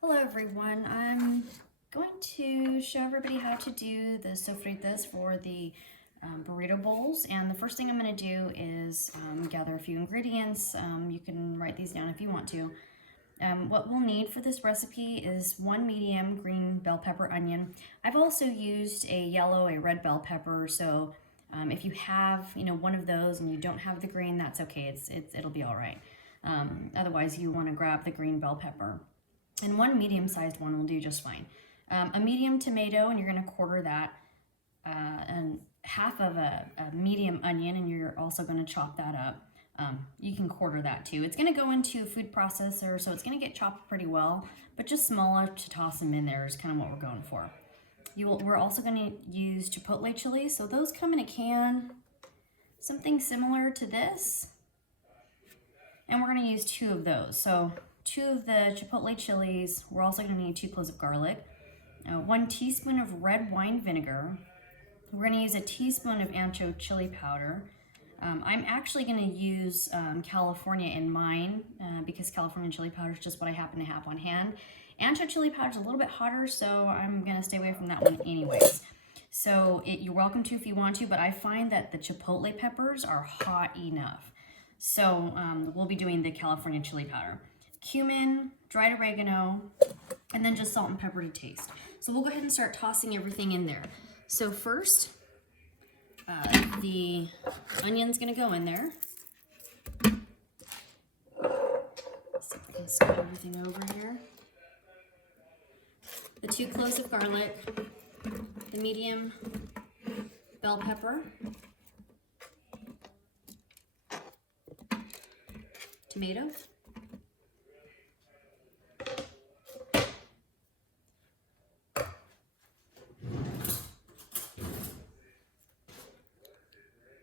Hello everyone, I'm going to show everybody how to do the sofritas for the burrito bowls, and the first thing I'm going to do is gather a few ingredients. You can write these down if you want to. What we'll need for this recipe is 1 medium green bell pepper onion. I've also used a yellow, a red bell pepper, so if you have one of those and you don't have the green, that's okay, it'll be all right. Otherwise you want to grab the green bell pepper. And 1 medium-sized one will do just fine. A medium tomato, and you're going to quarter that, and half of a medium onion, and you're also going to chop that up. You can quarter that too. It's going to go into a food processor, so it's going to get chopped pretty well, but just small enough to toss them in there is kind of what we're going for. We're also going to use Chipotle chili, so those come in a can, something similar to this, and we're going to use 2 of those. So 2 of the Chipotle chilies. We're also going to need 2 cloves of garlic, 1 teaspoon of red wine vinegar. We're going to use a teaspoon of ancho chili powder. I'm actually going to use California in mine because California chili powder is just what I happen to have on hand. Ancho chili powder is a little bit hotter, so I'm going to stay away from that one anyways. So you're welcome to if you want to, but I find that the Chipotle peppers are hot enough. So we'll be doing the California chili powder. Cumin, dried oregano, and then just salt and pepper to taste. So we'll go ahead and start tossing everything in there. So first, the onion's gonna go in there. Let's see if I can scoop everything over here. The 2 cloves of garlic, the medium bell pepper, tomato,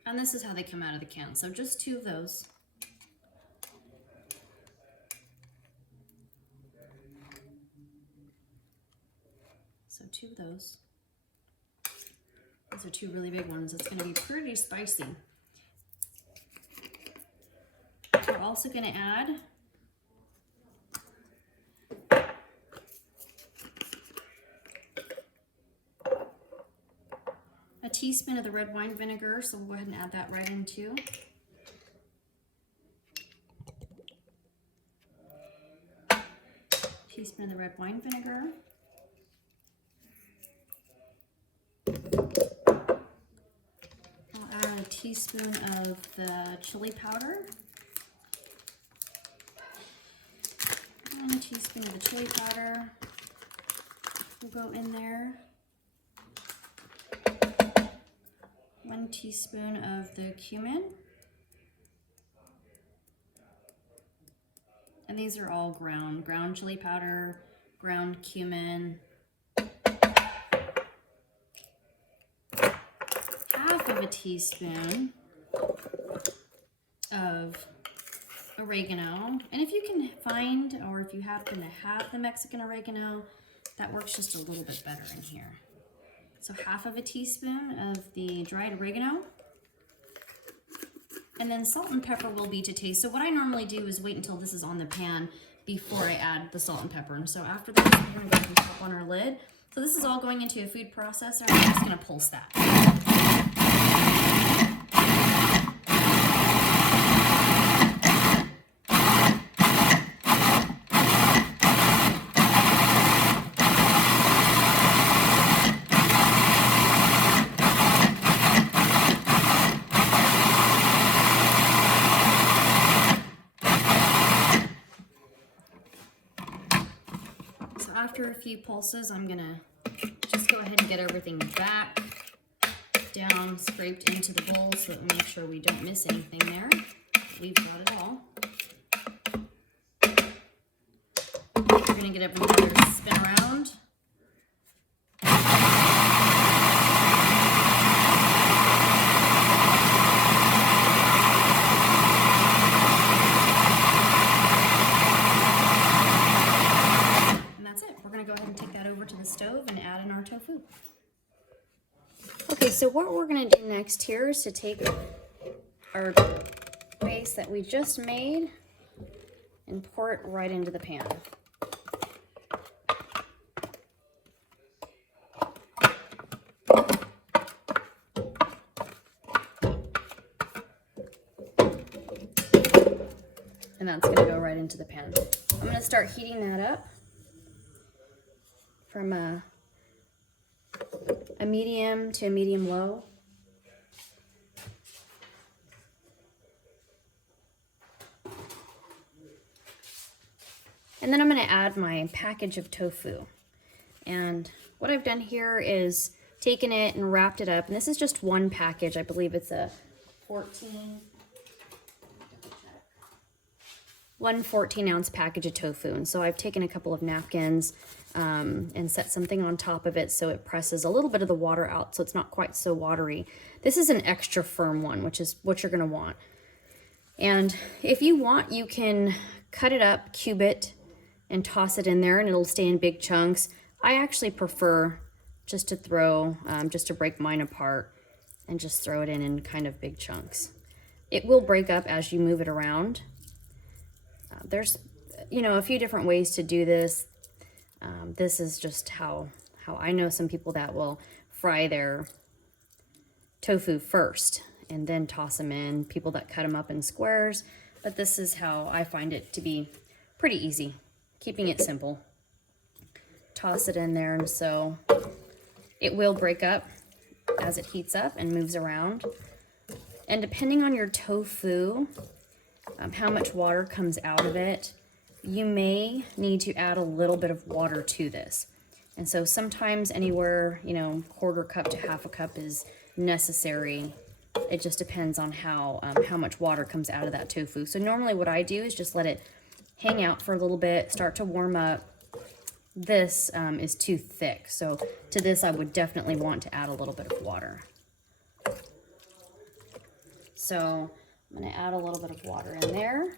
and this is how they come out of the can. So just 2 of those. So 2 of those. These are 2 really big ones. It's going to be pretty spicy. We're also going to add a teaspoon of the red wine vinegar, so we'll go ahead and add that right in too. Teaspoon of the red wine vinegar. I'll add a teaspoon of the chili powder. And a teaspoon of the chili powder will go in there. 1 teaspoon of the cumin. And these are all ground chili powder, ground cumin. Half of a teaspoon of oregano. And if you can find, or if you happen to have the Mexican oregano, that works just a little bit better in here. So half of a teaspoon of the dried oregano. And then salt and pepper will be to taste. So what I normally do is wait until this is on the pan before I add the salt and pepper. And so after this, we're going to go ahead and pop on our lid. So this is all going into a food processor, and I'm just going to pulse that. After a few pulses, I'm gonna just go ahead and get everything back down, scraped into the bowl so that we make sure we don't miss anything there. We've got it all. We're gonna get everything to spin around. Go ahead and take that over to the stove and add in our tofu. Okay, so what we're going to do next here is to take our base that we just made and pour it right into the pan. and that's gonna go right into the pan. I'm gonna start heating that up from a medium to a medium low. And then I'm gonna add my package of tofu. And what I've done here is taken it and wrapped it up. And this is just one package. I believe it's a 14-ounce package of tofu. And so I've taken a couple of napkins and set something on top of it so it presses a little bit of the water out so it's not quite so watery. This is an extra firm one, which is what you're gonna want. And if you want, you can cut it up, cube it, and toss it in there and it'll stay in big chunks. I actually prefer just to throw, just to break mine apart and just throw it in kind of big chunks. It will break up as you move it around. There's, you know, a few different ways to do this. This is just how I know some people that will fry their tofu first and then toss them in, people that cut them up in squares, but this is how I find it to be pretty easy, keeping it simple. Toss it in there, and so it will break up as it heats up and moves around. And depending on your tofu, how much water comes out of it, you may need to add a little bit of water to this. And so sometimes anywhere, you know, 1/4 cup to 1/2 cup is necessary. It just depends on how much water comes out of that tofu. So normally what I do is just let it hang out for a little bit, start to warm up. This is too thick, so to this I would definitely want to add a little bit of water. So I'm going to add a little bit of water in there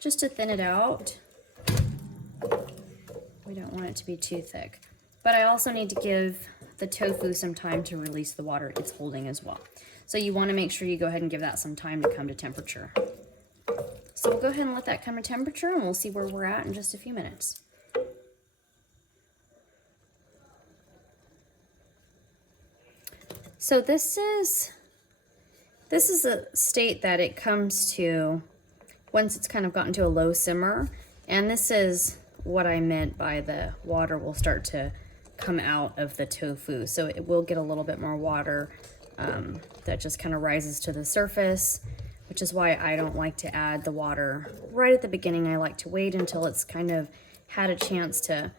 just to thin it out. We don't want it to be too thick. But I also need to give the tofu some time to release the water it's holding as well. So you want to make sure you go ahead and give that some time to come to temperature. So we'll go ahead and let that come to temperature and we'll see where we're at in just a few minutes. So this is a state that it comes to once it's kind of gotten to a low simmer, and this is what I meant by the water will start to come out of the tofu. So it will get a little bit more water that just kind of rises to the surface, which is why I don't like to add the water right at the beginning. I like to wait until it's kind of had a chance to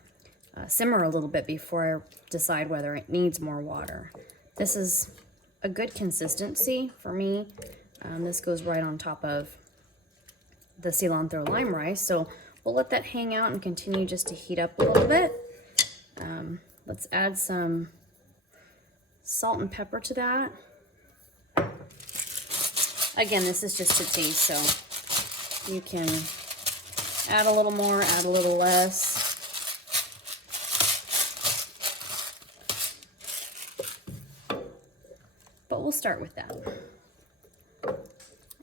simmer a little bit before I decide whether it needs more water. This is a good consistency for me. This goes right on top of the cilantro lime rice. So we'll let that hang out and continue just to heat up a little bit. Let's add some salt and pepper to that. Again, this is just to taste, so you can add a little more, add a little less. But we'll start with that.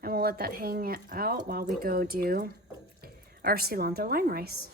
And we'll let that hang out while we go do our cilantro lime rice.